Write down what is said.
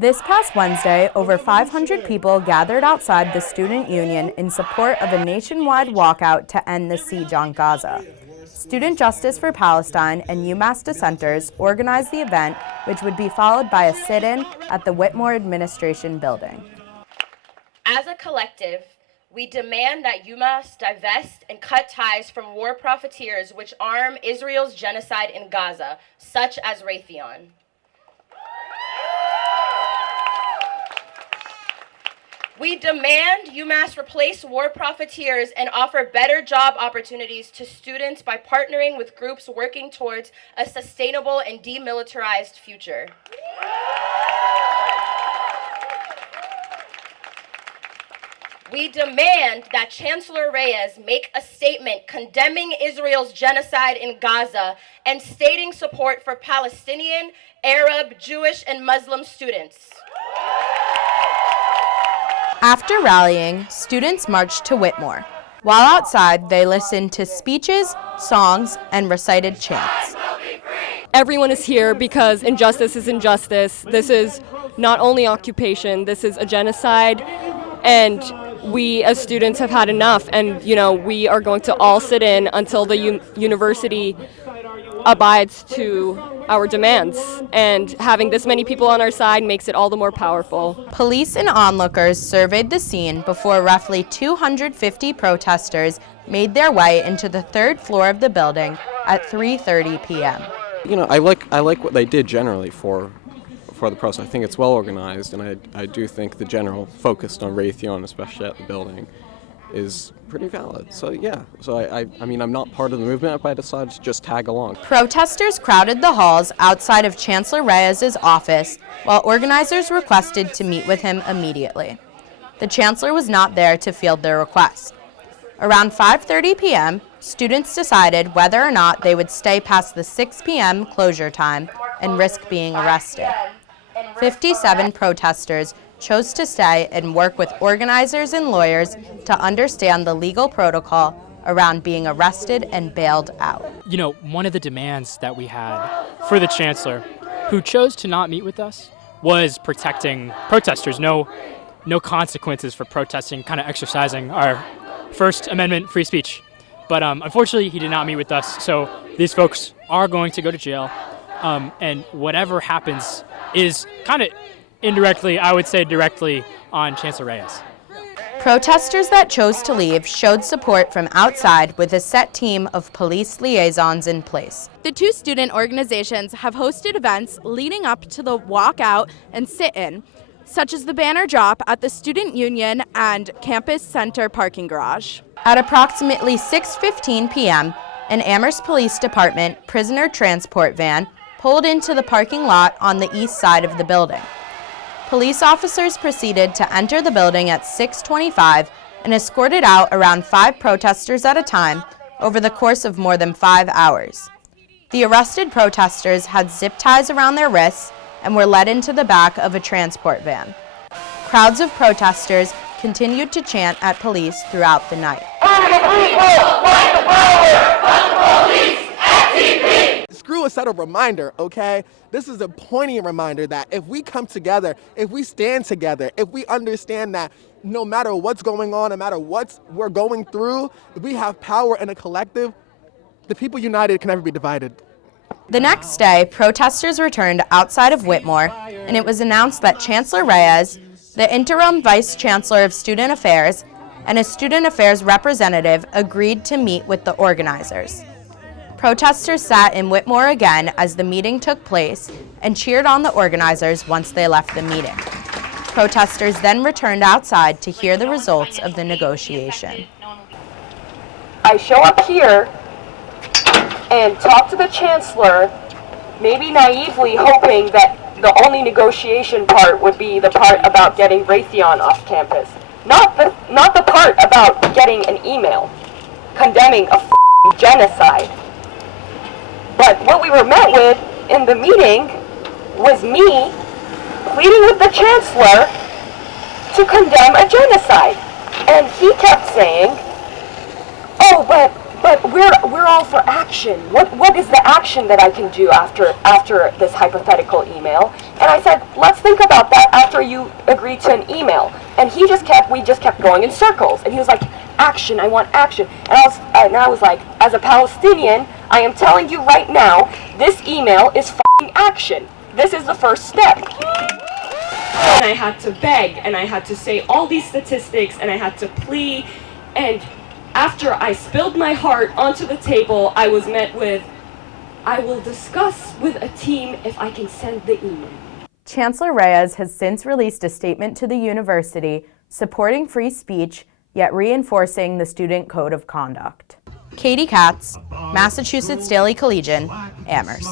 This past Wednesday, over 500 people gathered outside the Student Union in support of a nationwide walkout to end the siege on Gaza. Student Justice for Palestine and UMass Dissenters organized the event, which would be followed by a sit-in at the Whitmore administration building. As a collective, we demand that UMass divest and cut ties from war profiteers which arm Israel's genocide in Gaza, such as Raytheon. We demand UMass replace war profiteers and offer better job opportunities to students by partnering with groups working towards a sustainable and demilitarized future. We demand that Chancellor Reyes make a statement condemning Israel's genocide in Gaza and stating support for Palestinian, Arab, Jewish, and Muslim students. After rallying, students marched to Whitmore. While outside, they listened to speeches, songs, and recited chants. Everyone is here because injustice is injustice. This is not only occupation, this is a genocide, and we as students have had enough, and we are going to all sit in until the university abides to our demands, and having this many people on our side makes it all the more powerful. Police and onlookers surveyed the scene before roughly 250 protesters made their way into the third floor of the building at 3:30 p.m. I like what they did generally for the protest. I think it's well organized, and I do think the general focus on Raytheon, especially at the building, is pretty valid. So yeah, I'm not part of the movement, but I decided to just tag along. Protesters crowded the halls outside of Chancellor Reyes' office, while organizers requested to meet with him immediately. The Chancellor was not there to field their request. Around 5:30 p.m., students decided whether or not they would stay past the 6 p.m. closure time and risk being arrested. 57 protesters chose to stay and work with organizers and lawyers to understand the legal protocol around being arrested and bailed out. One of the demands that we had for the Chancellor, who chose to not meet with us, was protecting protesters. No consequences for protesting, kind of exercising our First Amendment free speech. But unfortunately, he did not meet with us, so these folks are going to go to jail. And whatever happens is kind of indirectly, I would say directly, on Chancellor Reyes. Protesters that chose to leave showed support from outside with a set team of police liaisons in place. The two student organizations have hosted events leading up to the walkout and sit-in, such as the banner drop at the Student Union and Campus Center parking garage. At approximately 6:15 p.m., an Amherst Police Department prisoner transport van pulled into the parking lot on the east side of the building. Police officers proceeded to enter the building at 6:25 and escorted out around 5 protesters at a time over the course of more than 5 hours. The arrested protesters had zip ties around their wrists and were led into the back of a transport van. Crowds of protesters continued to chant at police throughout the night. Screw a subtle reminder, okay? This is a poignant reminder that if we come together, if we stand together, if we understand that no matter what's going on, no matter what we're going through, if we have power in a collective, the people united can never be divided. The next day, protesters returned outside of Whitmore, and it was announced that Chancellor Reyes, the interim Vice Chancellor of Student Affairs, and a Student Affairs representative agreed to meet with the organizers. Protesters sat in Whitmore again as the meeting took place and cheered on the organizers once they left the meeting. Protesters then returned outside to hear the results of the negotiation. I show up here and talk to the Chancellor, maybe naively hoping that the only negotiation part would be the part about getting Raytheon off campus. Not the part about getting an email condemning a genocide. But what we were met with in the meeting was me pleading with the Chancellor to condemn a genocide. And he kept saying, oh, but But we're all for action. What is the action that I can do after this hypothetical email? And I said, let's think about that after you agree to an email. And we just kept going in circles. And he was like, action, I want action. And I was like, as a Palestinian, I am telling you right now, this email is f***ing action. This is the first step. And I had to beg, and I had to say all these statistics, and I had to plea, and after I spilled my heart onto the table, I was met with, I will discuss with a team if I can send the email. Chancellor Reyes has since released a statement to the university supporting free speech, yet reinforcing the student code of conduct. Katie Katz, Massachusetts Daily Collegian, Amherst.